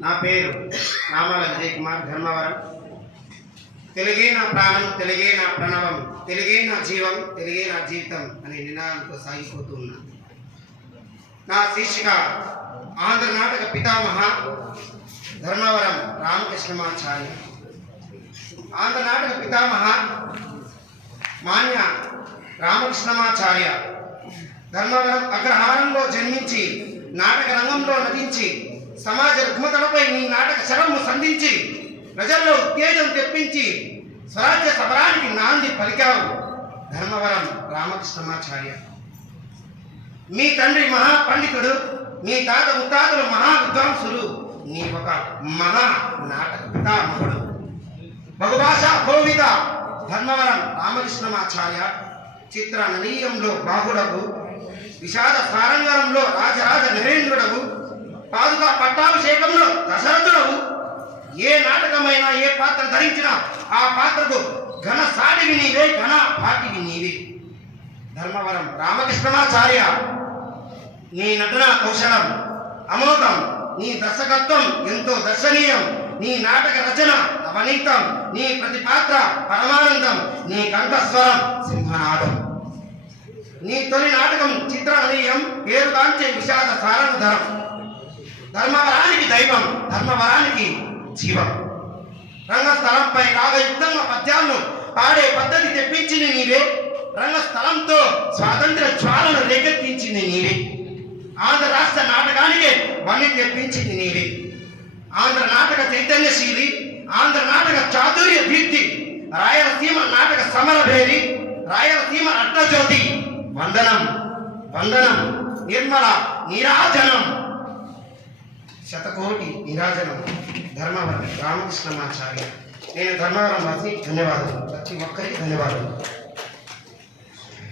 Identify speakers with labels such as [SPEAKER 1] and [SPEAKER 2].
[SPEAKER 1] నా పేరు నామాల విజయ్ కుమార్ ధర్మవరం. తెలుగే నా ప్రాణం తెలుగే నా ప్రణవం తెలుగే నా జీవం తెలుగే నా జీవితం అనే నినాదంతో సాగిపోతూ ఉన్నా. నా శీర్షిక ఆంధ్ర నాటక పితామహ ధర్మవరం రామకృష్ణమాచార్య ఆంధ్ర నాటక పితామహ మాన్య రామకృష్ణమాచార్య ధర్మవరం అగ్రహారంలో జన్మించి నాటక రంగంలో నటించి సమాజ రుగ్మతలపై నీ నాటక శరము సంధించి ప్రజల్లో ఉత్తేజం తెప్పించి స్వరాజ్య సమరానికి నాంది పలికావు ధర్మవరం రామకృష్ణమాచార్య. మీ తండ్రి మహా పండితుడు మీ తాత ముత్తాతలు మహా విద్వాంసులు నీ ఒక మహా నాటక పితామహుడు. బహుభాష కోవిద ధర్మవరం రామకృష్ణమాచార్య చిత్ర ననీయంలో బాహుడకు విషాద సారంగరంలో రాజరాజ నరేంద్రుడవు పాదుకా పట్టాభిషేకంలో దశరథుడు ఏ నాటకమైనా ఏ పాత్ర ధరించినా ఆ పాత్రకు ఘన సాటివి నీవే ఘన పాటివి నీవే. ధర్మవరం రామకృష్ణమాచార్య నీ నటన కౌశలం అమోఘం నీ దర్శకత్వం ఎంతో దర్శనీయం నీ నాటక రచన అవనీతం నీ ప్రతి పాత్ర పరమానందం నీ కంఠస్వరం సింహనాదం. నీ తొలి నాటకం చిత్రనీయం పేరు కాంచే విషాద సారణధరం ధర్మవరానికి దైవం ధర్మవరానికి జీవం. రంగస్థలంపై రాగయుక్తంగా పద్యాలను పాడే పద్ధతి తెప్పించింది నీవే. రంగస్థలంతో స్వాతంత్ర జ్వాలను రేకెత్తించింది నీవే. ఆంధ్ర రాష్ట్ర నాటకానికే వన్ని తెప్పించింది నీవే. ఆంధ్ర నాటక చైతన్యశీలి ఆంధ్ర నాటక చాతుర్య దీప్తి రాయలసీమ నాటక సమరభేరి రాయలసీమ రత్నజ్యోతి వందనం వందనం నిర్మల నీరాజనం. శతకోటి నీరాజనం ధర్మవరం రామకృష్ణమాచార్య. నేను ధర్మవరం వాసి ధన్యవాదాలు ప్రతి ఒక్కరికి ధన్యవాదాలు